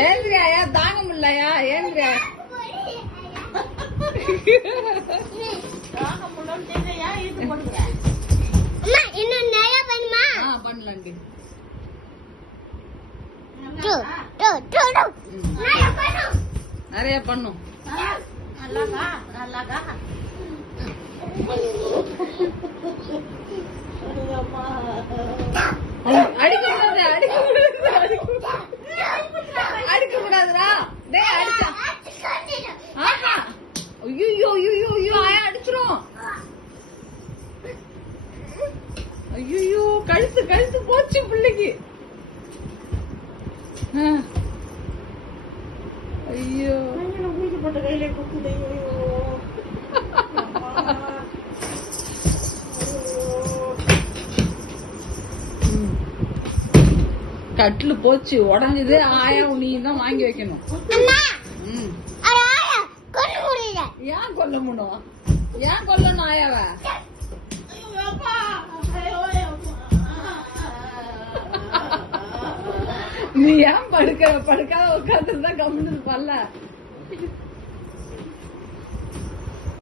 ஏந்திரியா தாங்க முடியலையா ஏந்திரியா பண்ணலாண்டி நிறைய பண்ணும் அடிக்க கூடாதுடா டேய் அடிச்சா ஐயோ ஆயா அடிச்சிரும் ஐயோ கழுத்து போச்சு பிள்ளைக்கு ஐயோ போட்ட கையில குக்குது கட்டில் போச்சு உடஞ்சது ஆயா நீ தான் வாங்கி வைக்கணும் ஏன் கொல்ல முடியும் ஏன் கொல்லணும் ஆயாவ நீ ஏன் படுக்காத உட்காந்துருந்தா கம்முன்னு இருப்பல்ல